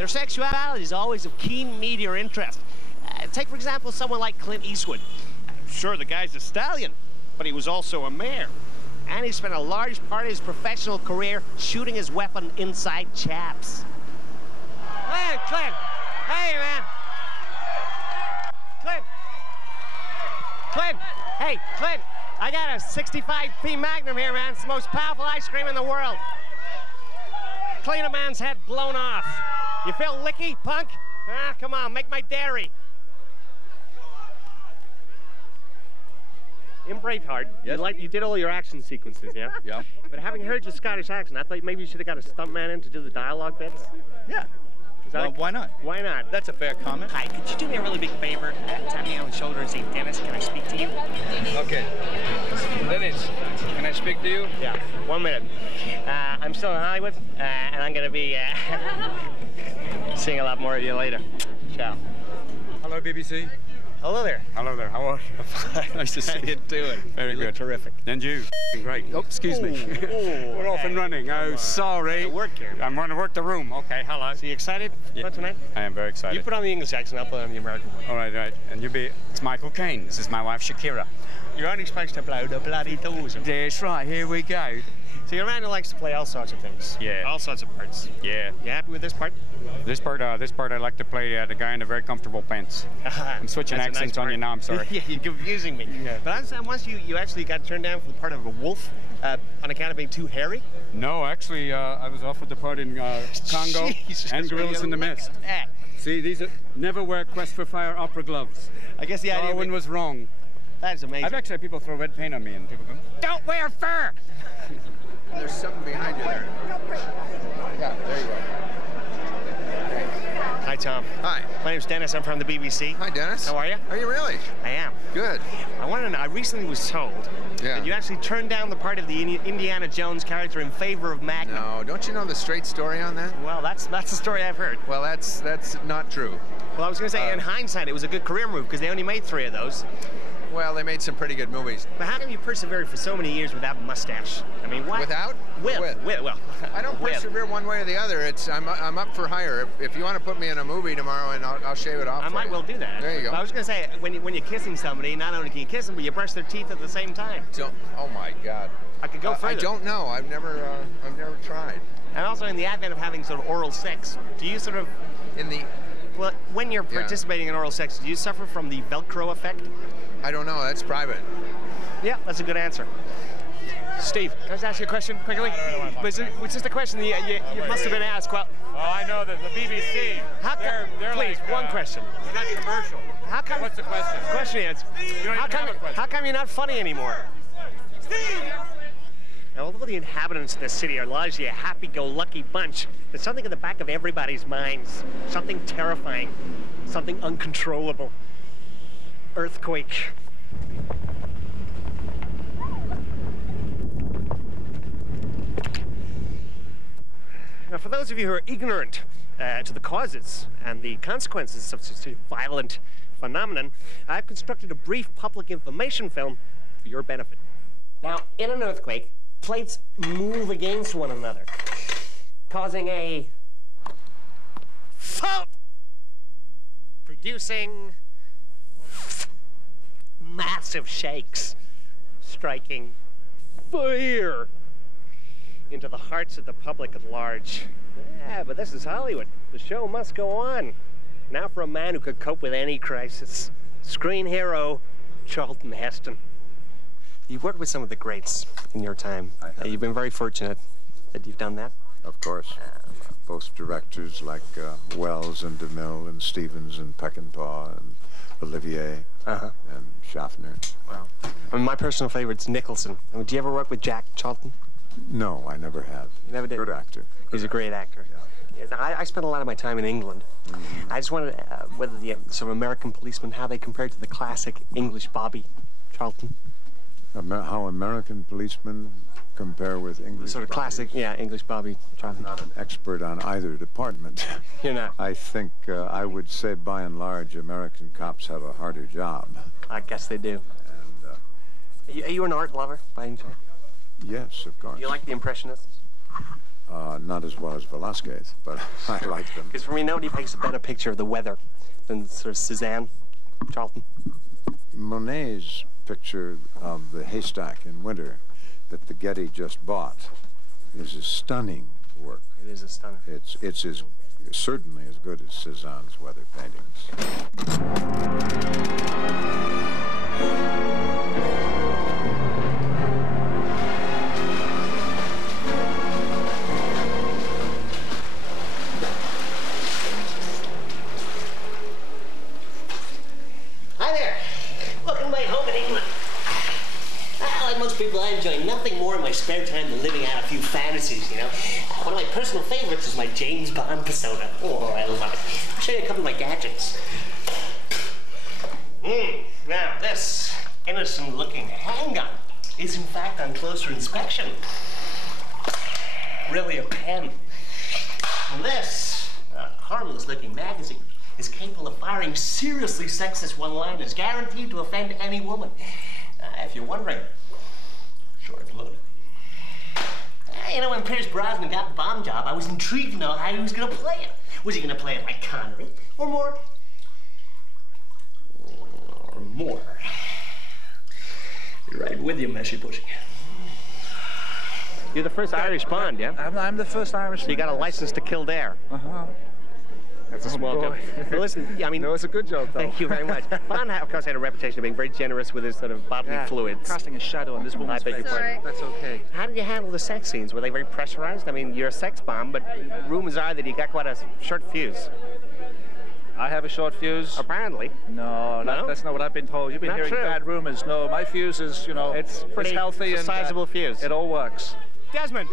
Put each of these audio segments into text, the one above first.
their sexuality is always of keen media interest. Take, for example, someone like Clint Eastwood. Sure, the guy's a stallion, but he was also a mayor. And he spent a large part of his professional career shooting his weapon inside chaps. Clint! Hey, man! Clint! Hey, Clint! I got a 65p Magnum here, man. It's the most powerful ice cream in the world. Clean a man's head blown off. You feel licky, punk? Ah, come on, make my dairy. In Braveheart, yes. You did all your action sequences, yeah? Yeah. But having heard your Scottish accent, I thought maybe you should have got a stuntman in to do the dialogue bits. Yeah. Well, why not? Why not? That's a fair comment. Hi, could you do me a really big favor? Tap me on the shoulder and say, Dennis, can I speak to you? Okay. Dennis, can I speak to you? Yeah, 1 minute. I'm still in Hollywood, and I'm going to be seeing a lot more of you later. Ciao. Hello, BBC. Hello there. Hello there. How are you? Nice to see you. How you doing? Very good. Terrific. And you? Great. Oh, excuse me. We're off and running. Oh, sorry. Work here. I'm going to work the room. Okay, hello. So you excited for tonight? I am very excited. You put on the English accent, I'll put on the American one. All right, right. And it's Michael Caine. This is my wife, Shakira. You're only supposed to blow the bloody doors. That's right. Here we go. So you're a man who likes to play all sorts of things. Yeah. All sorts of parts. Yeah. You happy with this part? This part I like to play the guy in the very comfortable pants. I'm switching accents on you now, I'm sorry. Yeah, you're confusing me. Yeah. But I understand once you actually got turned down for the part of a wolf on account of being too hairy? No, actually, I was offered the part in Congo and Gorillas in the Mist. See, these are never wear Quest for Fire opera gloves. I guess the idea Darwin was wrong. That is amazing. I've actually had people throw red paint on me and people go, don't wear fur! There's something behind you there. Yeah, there you go. Hi, Tom. Hi. My name's Dennis. I'm from the BBC. Hi, Dennis. How are you? Are you really? I am. Good. I want to know, I recently was told that you actually turned down the part of the Indiana Jones character in favor of Magnum. No, don't you know the straight story on that? Well, that's the story I've heard. Well, that's not true. Well, I was going to say, in hindsight, it was a good career move because they only made 3 of those. Well, they made some pretty good movies. But how come you persevered for so many years without a mustache? I mean, why? Without? With. Well, I don't persevere one way or the other. I'm up for hire. If you want to put me in a movie tomorrow, and I'll shave it off. I might well do that. There you go. But I was going to say, when you're kissing somebody, not only can you kiss them, but you brush their teeth at the same time. Oh my God. I could go further. I don't know. I've never tried. And also, in the advent of having sort of oral sex, do you sort of well, when you're participating in oral sex, do you suffer from the Velcro effect? I don't know. That's private. Yeah, that's a good answer. Steve, can I just ask you a question quickly? Was this a question that you must have been asked? Well, I know that the BBC, they're please, like, one question. They're not commercial. How come? What's the question? The question is, how come you're not funny anymore? Steve! Now, although the inhabitants of this city are largely a happy-go-lucky bunch, there's something in the back of everybody's minds. Something terrifying. Something uncontrollable. Earthquake. Now, for those of you who are ignorant to the causes and the consequences of such a violent phenomenon, I've constructed a brief public information film for your benefit. Now, in an earthquake, plates move against one another, causing a fault, producing massive shakes, striking fear into the hearts of the public at large. Yeah, but this is Hollywood. The show must go on. Now for a man who could cope with any crisis. Screen hero, Charlton Heston. You've worked with some of the greats in your time. You've been very fortunate that you've done that. Of course. Both directors like Wells and DeMille and Stevens and Peckinpah and Olivier and Schaffner. Wow. I mean, my personal favorite's Nicholson. I mean, do you ever work with Jack Charlton? No, I never have. You never did? Good actor. He's a great actor. Yeah. Yes, I spent a lot of my time in England. I just wondered whether the sort of American policemen, how they compared to the classic English Bobby Charlton. How American policemen compare with English sort of classic, English Bobby Charlton. I'm not an expert on either department. You're not? I think I would say by and large American cops have a harder job. I guess they do. And are you an art lover by any chance? yes, of course. Do you like the Impressionists? Not as well as Velasquez, but I like them. Because for me, nobody paints a better picture of the weather than sort of Cézanne, Charlton. Monet's picture of the haystack in winter that the Getty just bought is a stunning work. It is a stunner. It's certainly as good as Cézanne's weather paintings. Hi there. Welcome to my home in England. Like most people, I enjoy nothing more in my spare time than living out a few fantasies, you know. One of my personal favorites is my James Bond persona. Oh, I love it. I'll show you a couple of my gadgets. Now, this innocent-looking handgun is, in fact, on closer inspection, really a pen. And this harmless-looking magazine is capable of firing seriously sexist one-liners, guaranteed to offend any woman. If you're wondering, short-loaded. You know, when Pierce Brosnan got the bomb job, I was intrigued to know how he was going to play it. Was he going to play it like Connery, or more? Or more? You're right with you, Meshy Bushy. You're the first Irish Bond, yeah? I'm the first Irish. So you got a license to Kildare. Uh-huh. That's a small job. Well, listen, I mean... No, it's a good job, though. Thank you very much. Bond, of course, had a reputation of being very generous with his sort of bodily fluids. Casting a shadow on this woman's face. That's okay. How did you handle the sex scenes? Were they very pressurized? I mean, you're a sex bomb, but rumors are that you got quite a short fuse. I have a short fuse. Apparently. No, that's not what I've been told. You've been hearing bad rumors. No, my fuse is, you know, it's pretty healthy and sizable fuse. It all works. Desmond,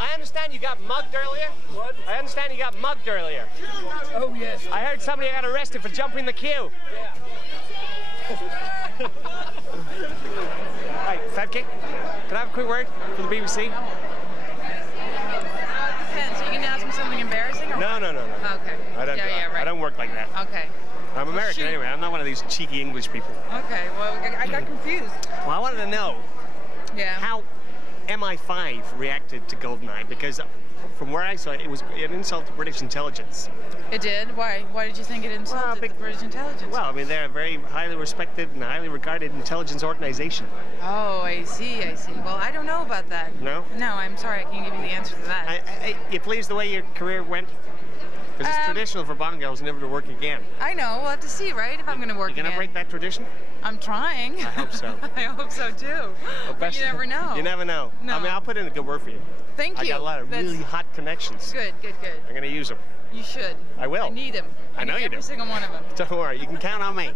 I understand you got mugged earlier. What? I understand you got mugged earlier. Oh, yes. I heard somebody got arrested for jumping the queue. Yeah. Hey, Fat King, can I have a quick word for the BBC? Depends. Are you going to ask me something embarrassing? Or No. Okay. I don't right. I don't work like that. Okay. I'm American anyway. I'm not one of these cheeky English people. Okay. Well, I got confused. Well, I wanted to know how MI5 reacted to GoldenEye, because from where I saw it, it was an insult to British intelligence. It did? Why? Why did you think it insulted the British intelligence? Well, I mean, they're a very highly respected and highly regarded intelligence organization. Oh, I see. Well, I don't know about that. No? No, I'm sorry. I can't give you the answer to that. You pleased the way your career went? Because it's traditional for Bond girls never to work again. I know. We'll have to see, right? If I'm going to work again. You gonna break that tradition? I'm trying. I hope so. I hope so, too. Well, but you never know. You never know. No. I mean, I'll put in a good word for you. Thank you. I got a lot of really hot connections. Good. I'm going to use them. You should. I will. I need them. I know you do. Every single one of them. Don't worry. You can count on me.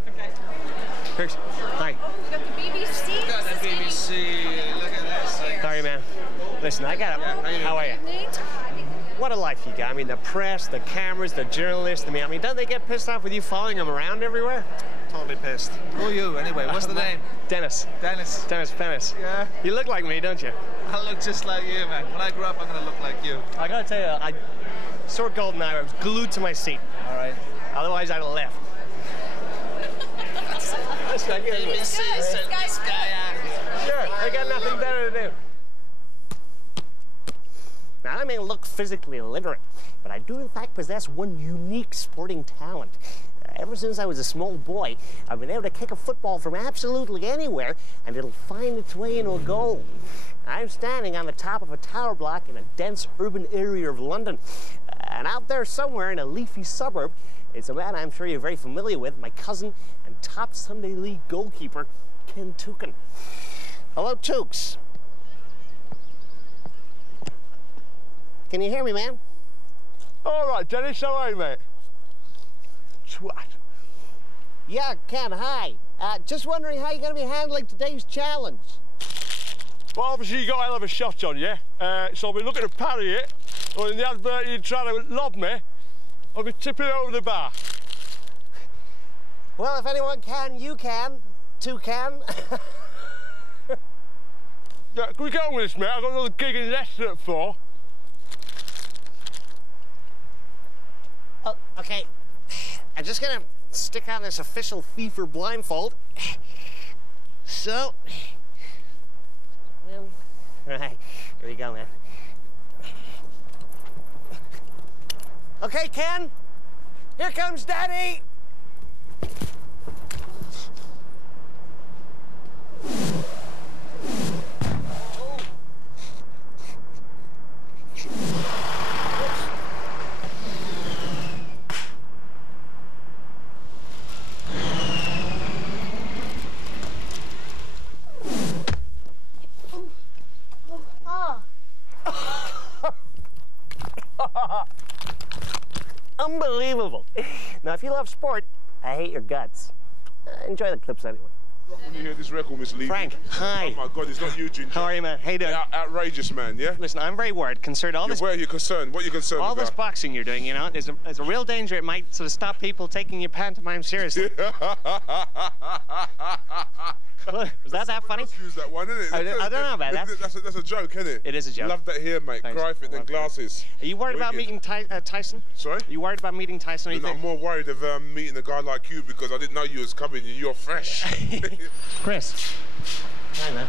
Okay. Hi. Got the BBC. Got the BBC. Look at this. Sorry, man. Listen, I got it. How are you? What a life you got. I mean, the press, the cameras, the journalists. I mean, don't they get pissed off with you following them around everywhere? Totally pissed. Who are you, anyway? What's the name? Dennis. Dennis. Dennis Pennis. Yeah. You look like me, don't you? I look just like you, man. When I grow up, I'm going to look like you. I got to tell you, I saw GoldenEye. I was glued to my seat. All right. Otherwise, I'd have left. That's not good. Sure, I got nothing better to do. Now, I may look physically illiterate, but I do in fact possess one unique sporting talent. Ever since I was a small boy, I've been able to kick a football from absolutely anywhere, and it'll find its way into a goal. I'm standing on the top of a tower block in a dense urban area of London. And out there somewhere in a leafy suburb, it's a man I'm sure you're very familiar with, my cousin and top Sunday League goalkeeper, Ken Tukin. Hello, Tukes. Can you hear me, man? All right, Dennis, how are you, mate? Twat. Yeah, Ken, hi. Just wondering how you're going to be handling today's challenge. Well, obviously you got a hell of a shot on you, so I'll be looking to parry it, or in the advert you're trying to lob me, I'll be tipping it over the bar. Well, if anyone can, you can. Two can. Yeah, can we get on with this, mate? I've got another gig in Leicester at 4. Oh, okay. I'm just gonna stick on this official FIFA blindfold. So, well, all right, here we go, man. Okay, Ken? Here comes Daddy! Unbelievable. Now, if you love sport, I hate your guts. Enjoy the clips anyway. When you hear this record, Miss Lee. Frank, hi. Oh my God, it's not you, Ginger. How are you, man? How you doing? Outrageous, man, yeah? Listen, I'm very worried, concerned. Where are you concerned? What are you concerned all about? this boxing you're doing, you know, there's a real danger it might sort of stop people taking your pantomime seriously. Was that funny? Use that one, isn't it? I don't know about that. That's a joke, isn't it? It is a joke. Love that here, mate. Greif it and glasses. Are you worried about meeting Tyson? Sorry? Are you worried about meeting Tyson? Or I'm more worried of meeting a guy like you because I didn't know you was coming and you're fresh. Chris. Hi, man.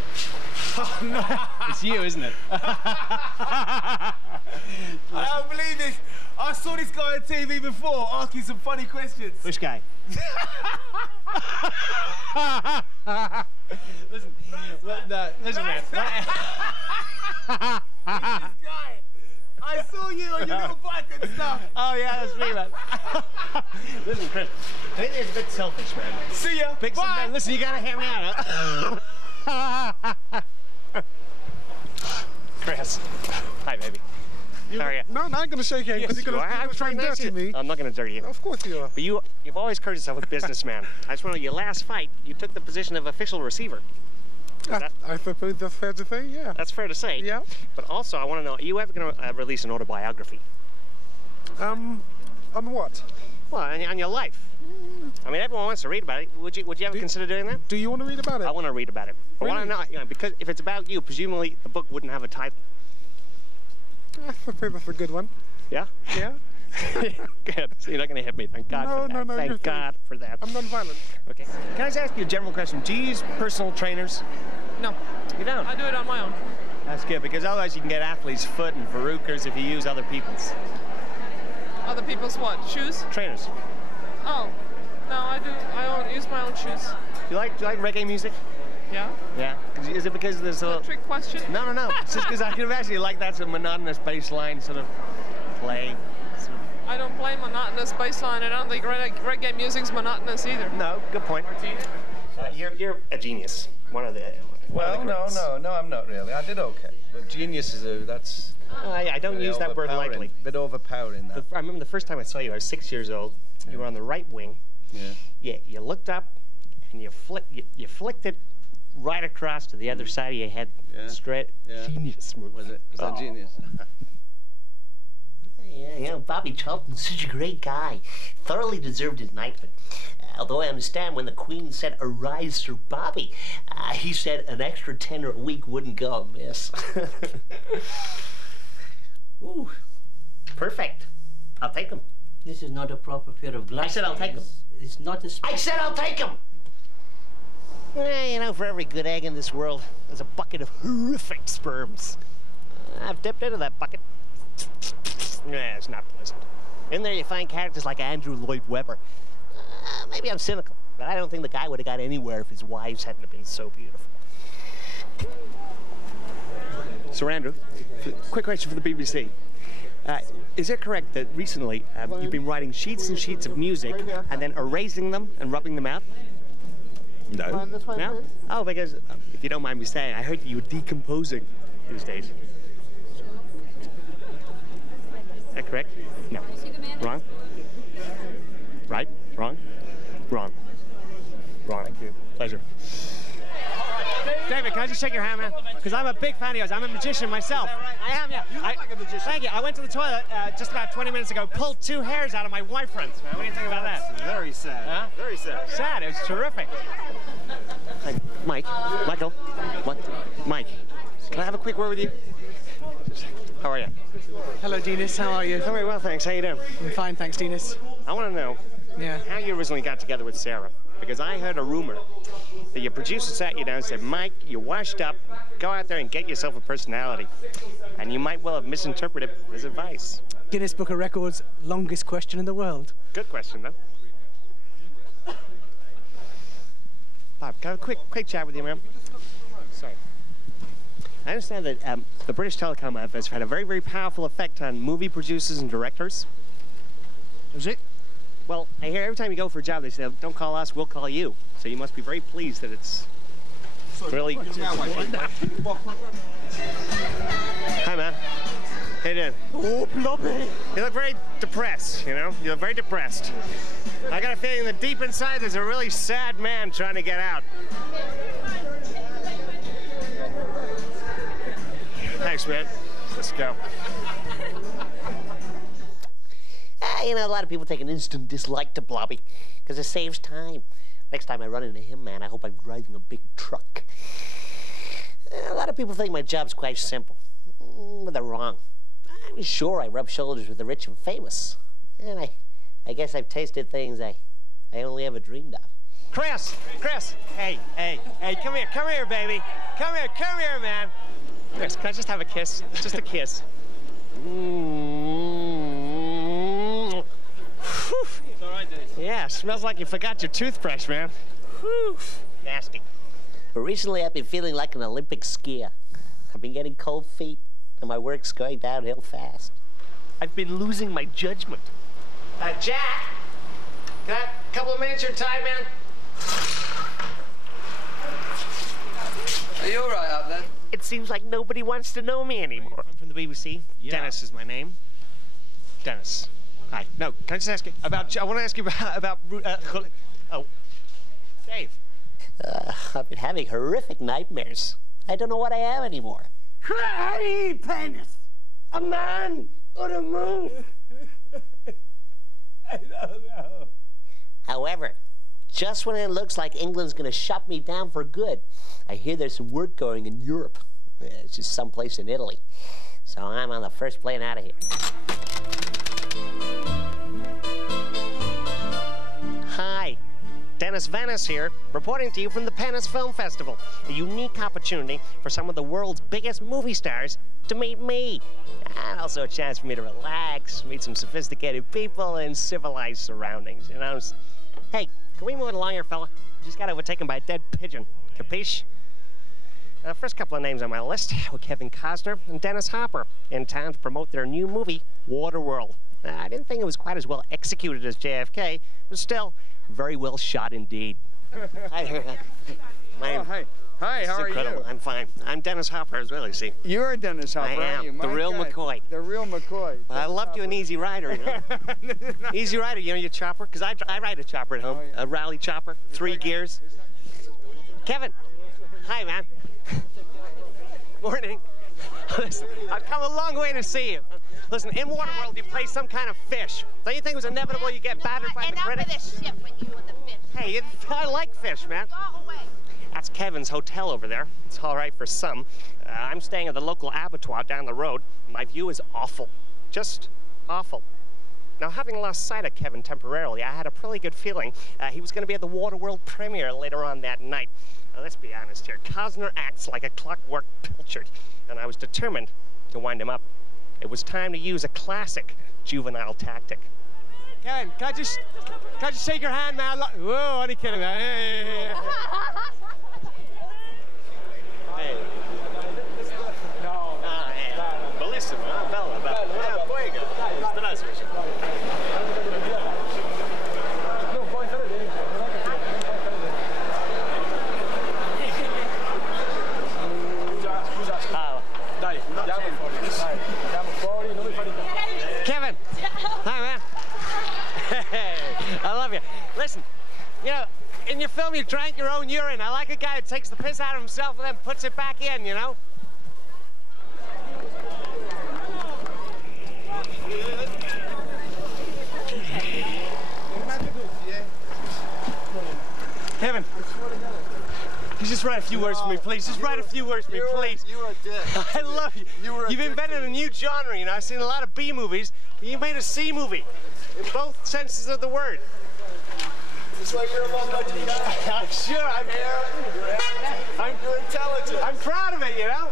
Oh, no. It's you, isn't it? I don't believe this. I saw this guy on TV before asking some funny questions. Which guy? Listen, listen, man. This guy. I saw you on your little bike and stuff. Oh, yeah, that's me, man. Listen, Chris, I think it's a bit selfish, man. See ya. Big Bye. Man, listen, you gotta hear me out, huh? Chris. Hi, baby. How are you? No, I'm going to shake hands because you're going to try and dirty me. I'm not going to dirty you. Of course you are. But you've always carried yourself a businessman. I just want to know, your last fight, you took the position of official receiver. I suppose that's fair to say, yeah. That's fair to say. Yeah. But also, I want to know, are you ever going to release an autobiography? On what? Well, on your life. I mean, everyone wants to read about it. Would you ever consider doing that? Do you want to read about it? I want to read about it. I want to know, you know, because if it's about you, presumably the book wouldn't have a title. I suppose that's a good one. Yeah? Yeah. Good. So you're not going to hit me. Thank God for that. No, Thank God for that. I'm non-violent. Okay. Can I just ask you a general question? Do you use personal trainers? No. You don't? I do it on my own. That's good, because otherwise you can get athlete's foot and verrucas if you use other people's. Other people's what? Shoes? Trainers. Oh. No, I do. I don't use my own shoes. Do you like reggae music? Yeah. Yeah. Is it because there's a trick question? No. It's just because I can imagine you like that sort of monotonous bass line sort of play. I don't play monotonous bass line. I don't think reggae music's monotonous either. No, good point. You're a genius. One of the. Well, no, I'm not really. I did okay. But genius is that's. I don't use that word lightly. A bit overpowering. That. I remember the first time I saw you. I was 6 years old. Yeah. You were on the right wing. Yeah. You looked up, and you flicked it right across to the other side of your head. Yeah. Straight. Yeah. Genius move. Was that genius? Yeah, Bobby Charlton's such a great guy. Thoroughly deserved his knighthood. Although I understand when the Queen said, "Arise, Sir Bobby," he said an extra tenner a week wouldn't go amiss. Ooh, perfect. I'll take him. This is not a proper pair of glasses. I said I'll take him. It's not a... I said I'll take him! You know, for every good egg in this world, there's a bucket of horrific sperms. I've dipped into that bucket. Yeah, it's not pleasant. In there you find characters like Andrew Lloyd Webber. Maybe I'm cynical, but I don't think the guy would have got anywhere if his wives hadn't been so beautiful. Sir Andrew, quick question for the BBC. Is it correct that recently you've been writing sheets and sheets of music and then erasing them and rubbing them out? No. No? Oh, because, if you don't mind me saying, I heard that you were decomposing these days. Is that correct? No. Wrong? Right? Wrong? Wrong. Wrong. Thank you. Pleasure. David, can I just shake your hand, man? Because I'm a big fan of yours. I'm a magician myself. I am, yeah. You look like a magician. Thank you. I went to the toilet just about 20 minutes ago, pulled 2 hairs out of my wife fronts. What do you think about that? Very sad. Huh? Very sad. Sad. It was terrific. Hey, Mike. Michael. What? Mike. Can I have a quick word with you? How are you? Hello, Dinas. How are you? Very well, thanks. How you doing? I'm fine, thanks, Dinas. I want to know how you originally got together with Sarah. Because I heard a rumor that your producer sat you down and said, "Mike, you're washed up. Go out there and get yourself a personality." And you might well have misinterpreted his advice. Guinness Book of Records, longest question in the world. Good question, though. Bob, can I have a quick chat with you, ma'am? Sorry. I understand that the British Telecom Office had a very, very powerful effect on movie producers and directors. Is it? Well, I hear every time you go for a job, they say, don't call us, we'll call you. So you must be very pleased that it's really... Hi, man. How you doing? Oh, blobby. You look very depressed, you know? You look very depressed. I got a feeling that deep inside there's a really sad man trying to get out. Thanks, man. Let's go. You know, a lot of people take an instant dislike to Blobby because it saves time. Next time I run into him, man, I hope I'm driving a big truck. A lot of people think my job's quite simple, but they're wrong. I mean, sure, I rub shoulders with the rich and famous, and I guess I've tasted things I only ever dreamed of. Chris, hey, come here, baby. Come here, man. Chris, can I just have a kiss? Just a kiss. It's all right, Dave. Yeah, smells like you forgot your toothbrush, man. Whew. Nasty. But recently, I've been feeling like an Olympic skier. I've been getting cold feet, and my work's going downhill fast. I've been losing my judgment. Jack, can I have a couple of minutes of your time, man? Are you all right out there? It seems like nobody wants to know me anymore. I'm from the BBC. Yeah. Dennis is my name. Dennis. Hi. No, can I just ask you about... I want to ask you about oh, Dave. I've been having horrific nightmares. I don't know what I am anymore. Hey, Pennis! A man on the moon! I don't know. However, just when it looks like England's going to shut me down for good, I hear there's some work going in Europe. It's just someplace in Italy. So I'm on the first plane out of here. Hi, Dennis Venice here, reporting to you from the Pennis Film Festival, a unique opportunity for some of the world's biggest movie stars to meet me, and also a chance for me to relax, meet some sophisticated people in civilized surroundings, you know? Hey, can we move it along here, fella? Just got overtaken by a dead pigeon, capiche? The first couple of names on my list were Kevin Costner and Dennis Hopper, in town to promote their new movie, Waterworld. I didn't think it was quite as well executed as JFK, but still, very well shot indeed. Hi. Hi, how are incredible. you? I'm fine. I'm Dennis Hopper as well, you see. You're Dennis Hopper, I am. aren't you? The real God. McCoy. The real McCoy. I loved you in Easy Rider, you know? Easy Rider, you know your chopper? Because I ride a chopper at home, a rally chopper, 3 gears. Kevin. Hi, man. Morning. Listen, I've come a long way to see you. Listen, in Waterworld, you play some kind of fish. Don't you think it was inevitable you get battered by the critics? Enough of this shit with you and the fish. Hey, I like fish, man. Go away. That's Kevin's hotel over there. It's all right for some. I'm staying at the local abattoir down the road. My view is awful. Just awful. Now, having lost sight of Kevin temporarily, I had a pretty good feeling he was going to be at the Waterworld premiere later on that night. Now, let's be honest here. Costner acts like a clockwork pilchard, and I was determined to wind him up. It was time to use a classic juvenile tactic. Kevin, can I just shake your hand, man? Whoa, only kidding, man. Hey. No. Bellissimo, bello. Fuego. Straße. Kevin! Hi, man. Hey, I love you. Listen, you know, in your film you drank your own urine. I like a guy who takes the piss out of himself and then puts it back in, you know? Kevin, can you just write a few words for me, please? Just write a few words for me, please. You were a dick. I love you. You've invented a new genre, you know. I've seen a lot of B movies, but you made a C movie. In both senses of the word. Just like you're a well-budgeted guy. I'm sure. You're intelligent. I'm proud of it, you know?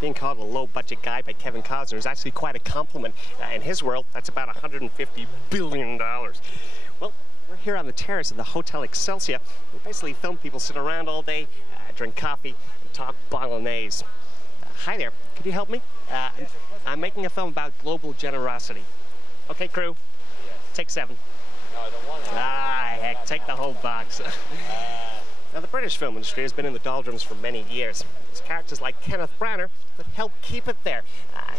Being called a low-budget guy by Kevin Costner is actually quite a compliment. In his world, that's about $150 billion. Well, we're here on the terrace of the Hotel Excelsior. We basically film people sit around all day, drink coffee, and talk bolognese. Hi there. Could you help me? I'm making a film about global generosity. Okay, crew. Take 7. No, I don't want it. Ah, heck, take the whole box. Now, the British film industry has been in the doldrums for many years. It's characters like Kenneth Branagh that help keep it there.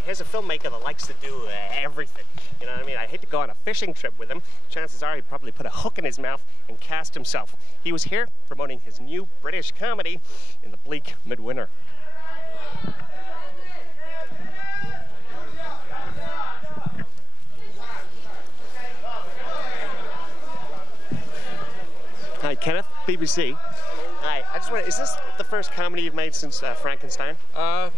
Here's a filmmaker that likes to do everything. You know what I mean? I'd hate to go on a fishing trip with him. Chances are he'd probably put a hook in his mouth and cast himself. He was here promoting his new British comedy in the bleak midwinter. Hi, Kenneth, BBC. Hi, I just want to, is this the first comedy you've made since Frankenstein? Well,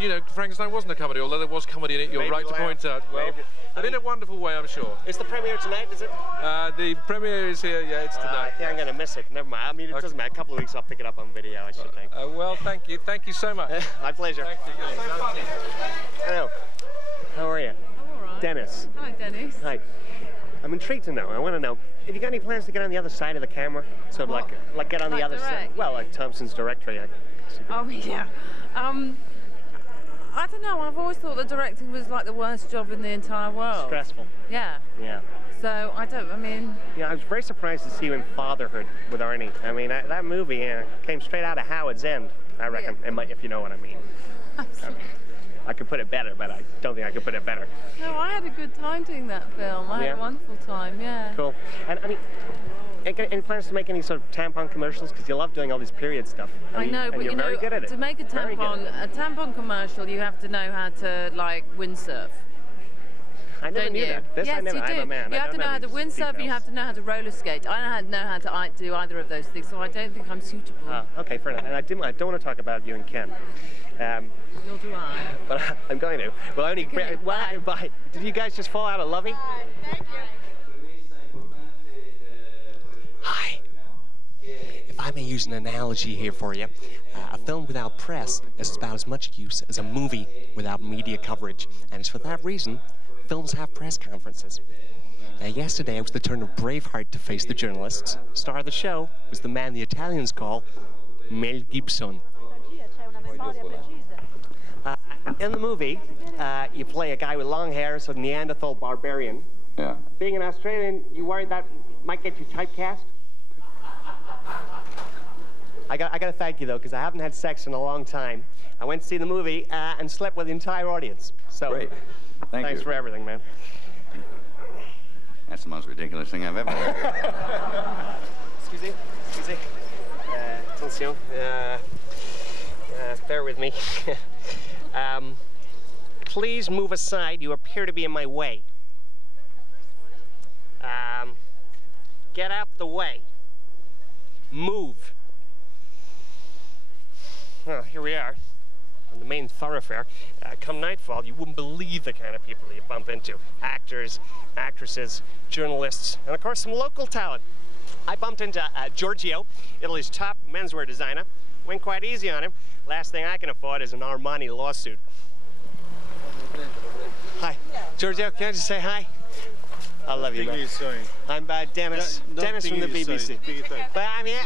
you know, Frankenstein wasn't a comedy, although there was comedy in it, you're right to point out. Well, but in a wonderful way, I'm sure. Is the premiere tonight, is it? The premiere is here, yeah, it's tonight. I think I'm going to miss it. Never mind. I mean, it doesn't matter. A couple of weeks, I'll pick it up on video, I should think. Well, thank you. Thank you so much. My pleasure. Thank you. Hello. How are you? I'm all right. Dennis. Hi, Dennis. Hi. I'm intrigued to know. I want to know, have you got any plans to get on the other side of the camera? So like get on the other side? Well, like Thompson's directory. Oh, yeah. I don't know. I've always thought that directing was like the worst job in the entire world. Stressful. Yeah. Yeah. So I mean. Yeah, I was very surprised to see you in Fatherhood with Arnie. I mean, that movie came straight out of Howard's End, I reckon, if you know what I mean. I could put it better, but I don't think I could put it better. No, I had a good time doing that film. I had a wonderful time, yeah. Cool. And I mean, any plans to make any sort of tampon commercials? Because you love doing all this period stuff. I know, but you're very good at it. To make a tampon commercial, you have to know how to, like, windsurf. I never knew that. This yes, I never. you do. I'm a man. You have to know how to windsurf and you have to know how to roller skate. I don't know how to do either of those things, so I don't think I'm suitable. Okay, fair enough. And I don't want to talk about you and Ken. Nor do I. But I'm going to. Well, only. Bye. Did you guys just fall out of lovey? Thank you. Hi. If I may use an analogy here for you, a film without press is about as much use as a movie without media coverage. And it's for that reason films have press conferences. Now, yesterday it was the turn of Braveheart to face the journalists. Star of the show was the man the Italians call Mel Gibson. In the movie, you play a guy with long hair, so Neanderthal barbarian. Yeah. Being an Australian, you worried that might get you typecast? I got to thank you, though, because I haven't had sex in a long time. I went to see the movie and slept with the entire audience. So, great. Thanks for everything, man. That's the most ridiculous thing I've ever heard. Excuse me. Attention. Bear with me. Please move aside. You appear to be in my way. Get out the way. Move. Well, here we are on the main thoroughfare. Come nightfall, you wouldn't believe the kind of people you bump into. Actors, actresses, journalists, and of course some local talent. I bumped into Giorgio, Italy's top menswear designer. Went quite easy on him. Last thing I can afford is an Armani lawsuit. Hi. Giorgio, can I just say hi? I love you, man. I'm Dennis. Dennis from the BBC. But I mean,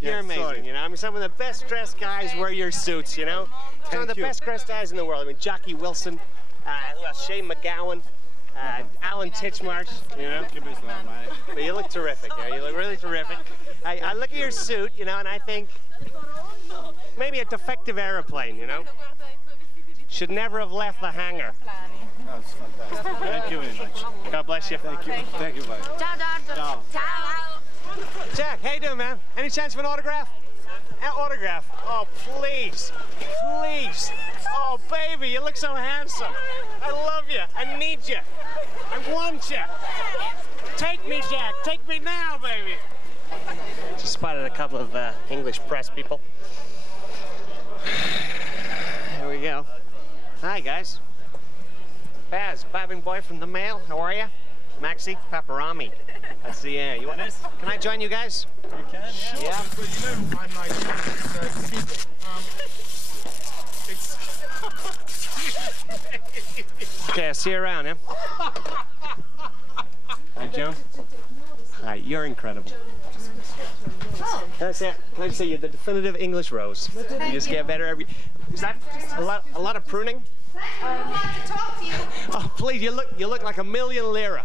you're amazing, you know. I mean, some of the best dressed guys wear your suits, you know. Some of the best dressed guys in the world. I mean, Jackie Wilson, Shane McGowan, Alan Titchmarsh, you know. But you look terrific, yeah. You look really terrific. I look at your suit, you know, and I think maybe a defective aeroplane, you know. Should never have left the hangar. That's fantastic. Thank you very much. God bless you. Thank you. Thank you, bye. Ciao. Jack, how you doing, man? Any chance of an autograph? An autograph? Oh, please. Please. Oh, baby, you look so handsome. I love you. I need you. I want you. Take me, Jack. Take me now, baby. Just spotted a couple of English press people. Here we go. Hi, guys. Baz, bobbing boy from the mail. How are you? Maxi, Paparami. That's the you want this? Can I join you guys? You can, yeah. Yeah. But you know, I'm like secret. Okay, I'll see you around, yeah? Hi, Joan. Hi, you're incredible. Can I say you're the definitive English rose? You just get better every... Is that a lot of pruning? I'd like to talk to you. Oh, please, you look like £1,000,000 lira,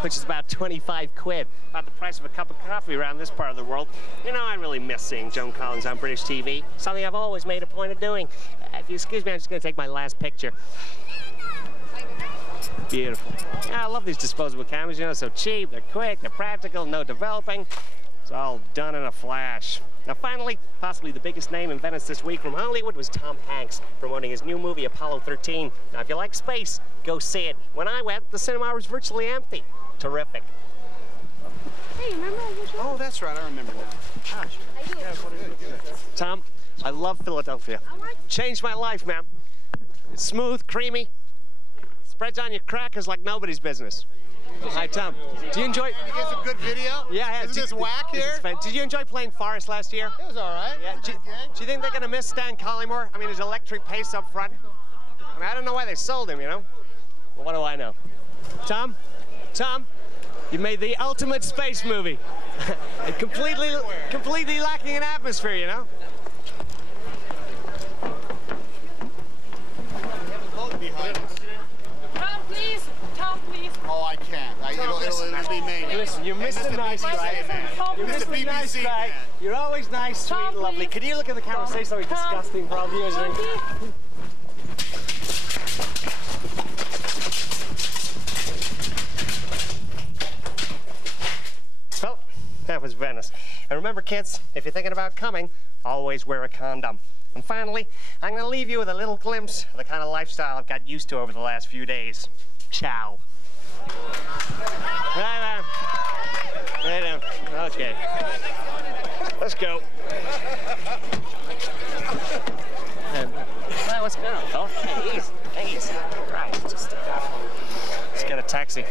which is about 25 quid, about the price of a cup of coffee around this part of the world. You know, I really miss seeing Joan Collins on British TV, something I've always made a point of doing. If you excuse me, I'm just going to take my last picture. Beautiful. Yeah, I love these disposable cameras, you know, so cheap, they're quick, they're practical, no developing. It's all done in a flash. Now finally, possibly the biggest name in Venice this week from Hollywood was Tom Hanks, promoting his new movie, Apollo 13. Now if you like space, go see it. When I went, the cinema was virtually empty. Terrific. Hey, remember? Oh, that's right, I remember now. Gosh. Yeah, Tom, I love Philadelphia. Changed my life, man. It's smooth, creamy, spreads on your crackers like nobody's business. Hi, Tom. Do you enjoy... You get some good video? Yeah. Isn't this whack here? Did you enjoy playing Forest last year? It was all right. Yeah. Do you think they're going to miss Stan Collymore? I mean, his electric pace up front. I mean, I don't know why they sold him, you know? Well, what do I know? Tom, you made the ultimate space movie. And completely lacking in atmosphere, you know? Tom, please. Oh, I can't. It'll be me. Listen, you missed the nice guy. You missed the nice guy. You're always nice, sweet, and lovely. Could you look at the camera and say something disgusting for our viewers? Well, that was Venice. And remember, kids, if you're thinking about coming, always wear a condom. And finally, I'm going to leave you with a little glimpse of the kind of lifestyle I've got used to over the last few days. Ciao. Bye, lay down. Okay. Let's go. Well, let's go. Okay, easy. Right. Let's get a taxi.